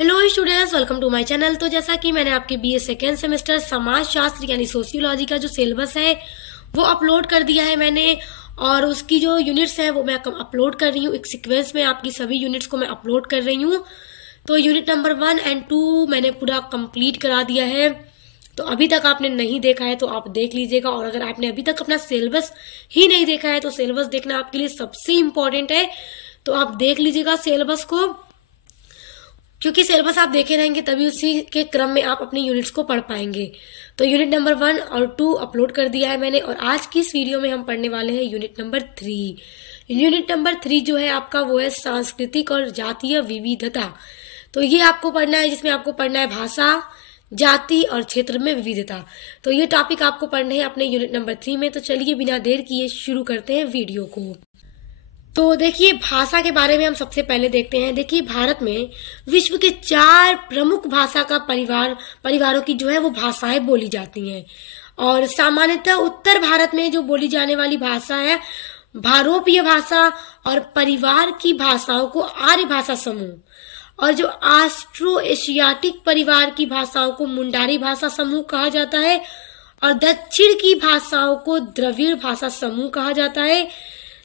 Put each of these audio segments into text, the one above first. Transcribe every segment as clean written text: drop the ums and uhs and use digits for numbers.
Hello students, welcome to my channel. तो जैसा कि मैंने आपके बीए सेकेंड सेमेस्टर समाज शास्त्र यानी सोशियोलॉजी का जो सिलेबस है वो अपलोड कर दिया है मैंने, और उसकी जो यूनिट्स हैं वो मैं अपलोड कर रही हूँ। एक सीक्वेंस में आपकी सभी यूनिट्स को मैं अपलोड कर रही हूँ। तो यूनिट नंबर 1 और 2 मैंने पूरा कंप्लीट करा दिया है। तो अभी तक आपने नहीं देखा है तो आप देख लीजिएगा, और अगर आपने अभी तक अपना सिलेबस ही नहीं देखा है तो सिलेबस देखना आपके लिए सबसे इम्पोर्टेंट है। तो आप देख लीजिएगा सिलेबस को, क्योंकि सिलेबस आप देखे रहेंगे तभी उसी के क्रम में आप अपनी यूनिट्स को पढ़ पाएंगे। तो यूनिट नंबर 1 और 2 अपलोड कर दिया है मैंने, और आज की इस वीडियो में हम पढ़ने वाले हैं यूनिट नंबर 3। यूनिट नंबर 3 जो है आपका वो है सांस्कृतिक और जातीय विविधता। तो ये आपको पढ़ना है, जिसमें आपको पढ़ना है भाषा, जाति और क्षेत्र में विविधता। तो ये टॉपिक आपको पढ़ने हैं अपने यूनिट नंबर 3 में। तो चलिए बिना देर किए शुरू करते हैं वीडियो को। तो देखिए, भाषा के बारे में हम सबसे पहले देखते हैं। देखिए, भारत में विश्व के 4 प्रमुख भाषा का परिवारों की जो है वो भाषाएं बोली जाती हैं, और सामान्यतः उत्तर भारत में जो बोली जाने वाली भाषा है भारोपीय भाषा, और परिवार की भाषाओं को आर्य भाषा समूह, और जो ऑस्ट्रो एशियाटिक परिवार की भाषाओं को मुंडारी भाषा समूह कहा जाता है, और दक्षिण की भाषाओं को द्रविड़ भाषा समूह कहा जाता है,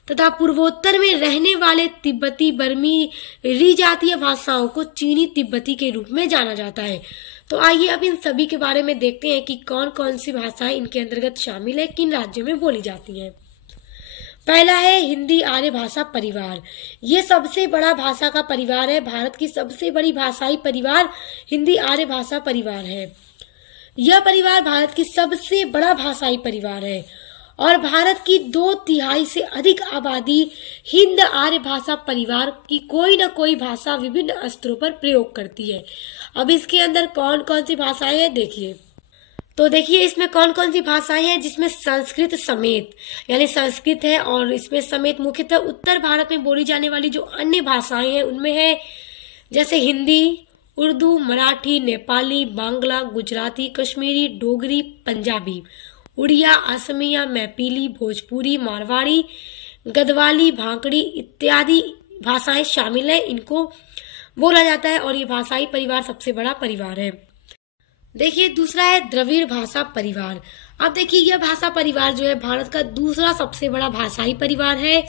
तथा पूर्वोत्तर में रहने वाले तिब्बती बर्मी री जातीय भाषाओं को चीनी तिब्बती के रूप में जाना जाता है। तो आइए अब इन सभी के बारे में देखते हैं कि कौन कौन सी भाषाएं इनके अंतर्गत शामिल है, किन राज्यों में बोली जाती हैं। पहला है हिंदी आर्य भाषा परिवार। ये सबसे बड़ा भाषा का परिवार है। भारत की सबसे बड़ी भाषाई परिवार हिंदी आर्य भाषा परिवार है। यह परिवार भारत की सबसे बड़ा भाषाई परिवार है, और भारत की 2/3 से अधिक आबादी हिंद आर्य भाषा परिवार की कोई न कोई भाषा विभिन्न स्तरों पर प्रयोग करती है। अब इसके अंदर कौन कौन सी भाषाएं हैं देखिए। तो देखिए, इसमें कौन कौन सी भाषाएं हैं, जिसमें संस्कृत समेत यानी संस्कृत है, और इसमें समेत मुख्यतः उत्तर भारत में बोली जाने वाली जो अन्य भाषाएं हैं उनमें है जैसे हिंदी, उर्दू, मराठी, नेपाली, बांग्ला, गुजराती, कश्मीरी, डोगरी, पंजाबी, उड़िया, असमिया, मैपीली, भोजपुरी, मारवाड़ी, गदवाली, भांकड़ी इत्यादि भाषाएं शामिल है। इनको बोला जाता है, और ये भाषाई परिवार सबसे बड़ा परिवार है। देखिए, दूसरा है द्रविड़ भाषा परिवार। अब देखिए, यह भाषा परिवार जो है भारत का दूसरा सबसे बड़ा भाषाई परिवार है,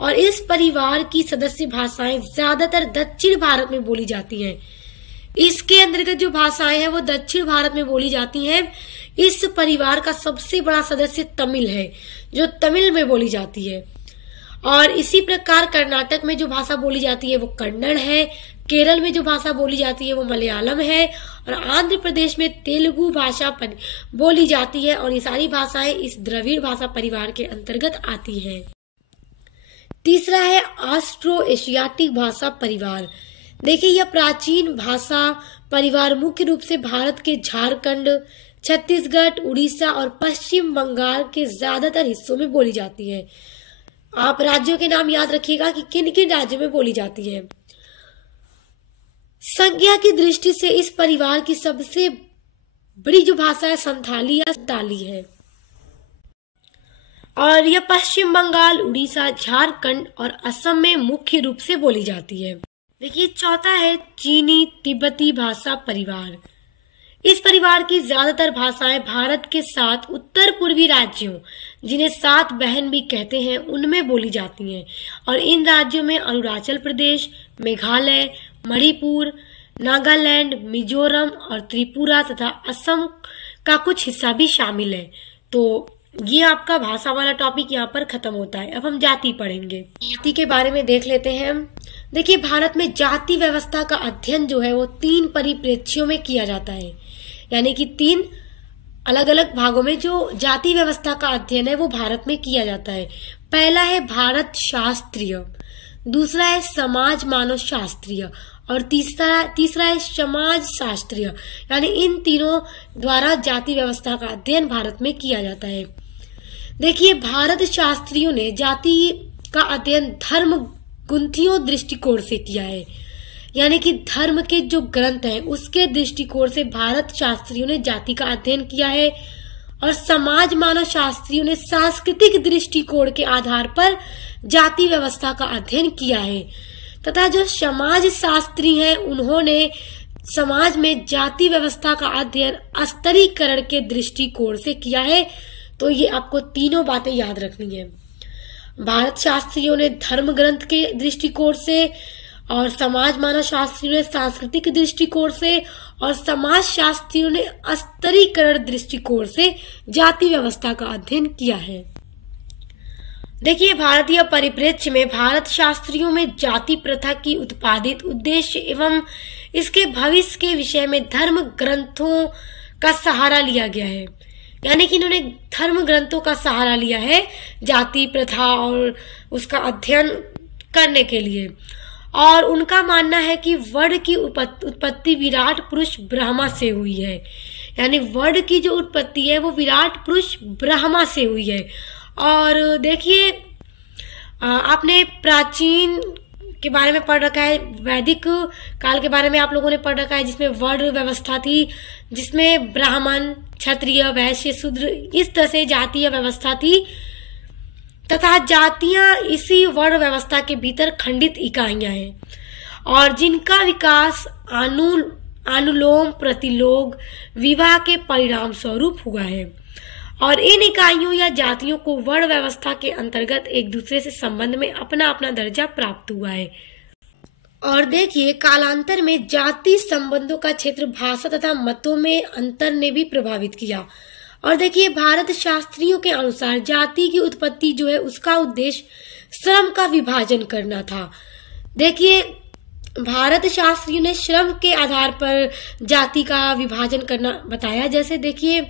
और इस परिवार की सदस्य भाषाएं ज्यादातर दक्षिण भारत में बोली जाती हैं। इसके अंतर्गत जो भाषाएं हैं वो दक्षिण भारत में बोली जाती हैं। इस परिवार का सबसे बड़ा सदस्य तमिल है, जो तमिल में बोली जाती है, और इसी प्रकार कर्नाटक में जो भाषा बोली जाती है वो कन्नड़ है, केरल में जो भाषा बोली जाती है वो मलयालम है, और आंध्र प्रदेश में तेलुगु भाषा बोली जाती है, और ये सारी भाषाएं इस द्रविड़ भाषा परिवार के अंतर्गत आती हैं। तीसरा है ऑस्ट्रो एशियाटिक भाषा परिवार। देखिए, यह प्राचीन भाषा परिवार मुख्य रूप से भारत के झारखंड, छत्तीसगढ़, उड़ीसा और पश्चिम बंगाल के ज्यादातर हिस्सों में बोली जाती है। आप राज्यों के नाम याद रखिएगा कि किन किन राज्यों में बोली जाती है। संख्या की दृष्टि से इस परिवार की सबसे बड़ी जो भाषा है संथाली या संताली है, और यह पश्चिम बंगाल, उड़ीसा, झारखंड और असम में मुख्य रूप से बोली जाती है। देखिए, चौथा है चीनी तिब्बती भाषा परिवार। इस परिवार की ज्यादातर भाषाएं भारत के 7 उत्तर पूर्वी राज्यों, जिन्हें 7 बहन भी कहते हैं, उनमें बोली जाती हैं, और इन राज्यों में अरुणाचल प्रदेश, मेघालय, मणिपुर, नागालैंड, मिजोरम और त्रिपुरा तथा असम का कुछ हिस्सा भी शामिल है। तो ये आपका भाषा वाला टॉपिक यहाँ पर खत्म होता है। अब हम जाति पढ़ेंगे। जाति के बारे में देख लेते हैं हम। देखिए, भारत में जाति व्यवस्था का अध्ययन जो है वो 3 परिप्रेक्ष्यों में किया जाता है, यानी कि 3 अलग अलग भागों में जो जाति व्यवस्था का अध्ययन है वो भारत में किया जाता है। पहला है भारत शास्त्रीय, दूसरा है समाज मानव शास्त्रीय, और तीसरा है समाज शास्त्रीय। यानी इन तीनों द्वारा जाति व्यवस्था का अध्ययन भारत में किया जाता है। देखिए, भारत शास्त्रियों ने जाति का अध्ययन धर्म गुंथियों दृष्टिकोण से किया है, यानी कि धर्म के जो ग्रंथ हैं उसके दृष्टिकोण से भारत शास्त्रियों ने जाति का अध्ययन किया है, और समाज मानव शास्त्रियों ने सांस्कृतिक दृष्टिकोण के आधार पर जाति व्यवस्था का अध्ययन किया है, तथा जो समाज शास्त्री हैं उन्होंने समाज में जाति व्यवस्था का अध्ययन स्तरीकरण के दृष्टिकोण से किया है। तो ये आपको तीनों बातें याद रखनी है। भारत शास्त्रियों ने धर्म ग्रंथ के दृष्टिकोण से, और समाज मानव शास्त्रियों ने सांस्कृतिक दृष्टिकोण से, और समाज शास्त्रियों ने स्तरीकरण दृष्टिकोण से जाति व्यवस्था का अध्ययन किया है। देखिए, भारतीय परिप्रेक्ष्य में भारत शास्त्रियों में जाति प्रथा की उत्पादित उद्देश्य एवं इसके भविष्य के विषय में धर्म ग्रंथों का सहारा लिया गया है। यानी कि इन्होंने धर्म ग्रंथों का सहारा लिया है जाति प्रथा और उसका अध्ययन करने के लिए। और उनका मानना है कि वर्ण की उत्पत्ति विराट पुरुष ब्रह्मा से हुई है। यानी वर्ण की जो उत्पत्ति है वो विराट पुरुष ब्रह्मा से हुई है। और देखिए, आपने प्राचीन के बारे में पढ़ रखा है, वैदिक काल के बारे में आप लोगों ने पढ़ रखा है, जिसमें वर्ण व्यवस्था थी, जिसमें ब्राह्मण, क्षत्रिय, वैश्य, शूद्र, इस तरह से जातीय व्यवस्था थी, तथा जातियां इसी वर्ण व्यवस्था के भीतर खंडित इकाइयां हैं और जिनका विकास अनुलोम प्रतिलोम विवाह के परिणाम स्वरूप हुआ है। और इन इकाइयों या जातियों को वर्ण व्यवस्था के अंतर्गत एक दूसरे से संबंध में अपना अपना दर्जा प्राप्त हुआ है। और देखिए, कालांतर में जाति संबंधों का क्षेत्र भाषा तथा मतों में अंतर ने भी प्रभावित किया। और देखिए, भारत शास्त्रियों के अनुसार जाति की उत्पत्ति जो है उसका उद्देश्य श्रम का विभाजन करना था। देखिए, भारत शास्त्रियों ने श्रम के आधार पर जाति का विभाजन करना बताया। जैसे देखिए,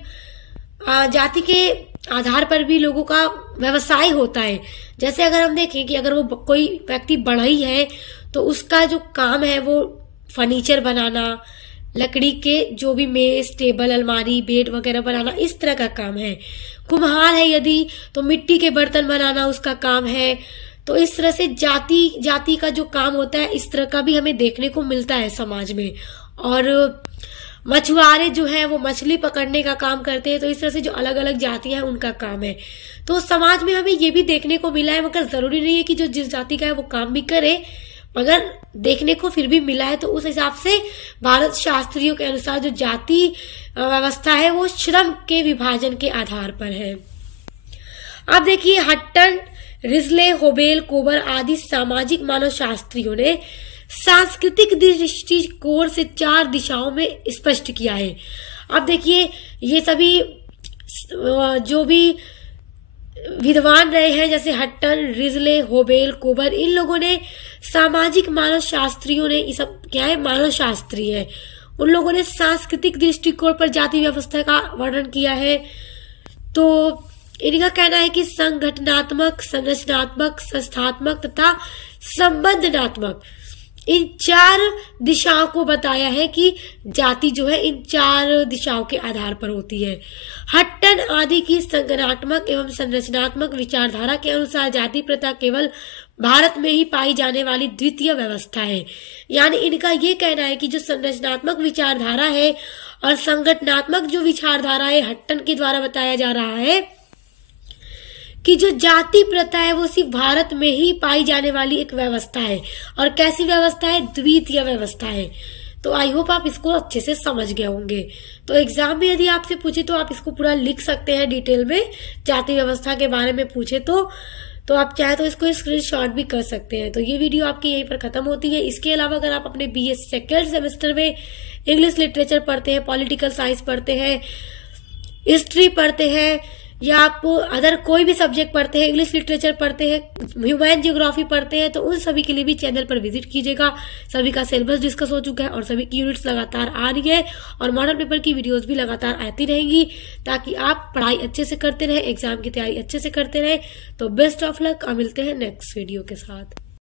जाति के आधार पर भी लोगों का व्यवसाय होता है। जैसे अगर हम देखें कि अगर वो कोई व्यक्ति बढ़ई है तो उसका जो काम है वो फर्नीचर बनाना, लकड़ी के जो भी मेज, टेबल, अलमारी, बेड वगैरह बनाना, इस तरह का काम है। कुम्हार है यदि तो मिट्टी के बर्तन बनाना उसका काम है। तो इस तरह से जाति का जो काम होता है इस तरह का भी हमें देखने को मिलता है समाज में। और मछुआरे जो है वो मछली पकड़ने का काम करते हैं। तो इस तरह से जो अलग अलग जातियां हैं उनका काम है। तो समाज में हमें ये भी देखने को मिला है, मगर जरूरी नहीं है कि जो जिस जाति का है वो काम भी करे, मगर देखने को फिर भी मिला है। तो उस हिसाब से भारत शास्त्रियों के अनुसार जो जाति व्यवस्था है वो श्रम के विभाजन के आधार पर है। अब देखिए, हट्टन, रिजले, होबेल, कोबर आदि सामाजिक मानव शास्त्रियों ने सांस्कृतिक दृष्टिकोण से 4 दिशाओं में स्पष्ट किया है। अब देखिए, ये सभी जो भी विद्वान रहे हैं, जैसे हट्टन, रिजले, होबेल, कोबर, इन लोगों ने सामाजिक मानव शास्त्रियों ने, ये सब क्या है, मानव शास्त्री है, उन लोगों ने सांस्कृतिक दृष्टिकोण पर जाति व्यवस्था का वर्णन किया है। तो इनका कहना है कि संगठनात्मक, संरचनात्मक, संस्थात्मक तथा संबंधनात्मक, इन 4 दिशाओं को बताया है कि जाति जो है इन 4 दिशाओं के आधार पर होती है। हट्टन आदि की संगठनात्मक एवं संरचनात्मक विचारधारा के अनुसार जाति प्रथा केवल भारत में ही पाई जाने वाली द्वितीय व्यवस्था है। यानी इनका ये कहना है कि जो संरचनात्मक विचारधारा है और संगठनात्मक जो विचारधारा है, हट्टन के द्वारा बताया जा रहा है कि जो जाति प्रथा है वो सिर्फ भारत में ही पाई जाने वाली एक व्यवस्था है। और कैसी व्यवस्था है? द्वितीय व्यवस्था है। तो आई होप आप इसको अच्छे से समझ गए होंगे। तो एग्जाम में यदि आपसे पूछे तो आप इसको पूरा लिख सकते हैं डिटेल में, जाति व्यवस्था के बारे में पूछे तो आप चाहे तो इसको स्क्रीनशॉट भी कर सकते हैं। तो ये वीडियो आपकी यहीं पर खत्म होती है। इसके अलावा अगर आप अपने BS सेकेंड सेमेस्टर में इंग्लिश लिटरेचर पढ़ते हैं, पॉलिटिकल साइंस पढ़ते हैं, हिस्ट्री पढ़ते हैं, या आप अदर कोई भी सब्जेक्ट पढ़ते हैं, इंग्लिश लिटरेचर पढ़ते हैं, ह्यूमन ज्योग्राफी पढ़ते हैं, तो उन सभी के लिए भी चैनल पर विजिट कीजिएगा। सभी का सिलेबस डिस्कस हो चुका है और सभी की यूनिट्स लगातार आ रही है और मॉडल पेपर की वीडियोस भी लगातार आती रहेंगी, ताकि आप पढ़ाई अच्छे से करते रहे, एग्जाम की तैयारी अच्छे से करते रहे। तो बेस्ट ऑफ लक और मिलते हैं नेक्स्ट वीडियो के साथ।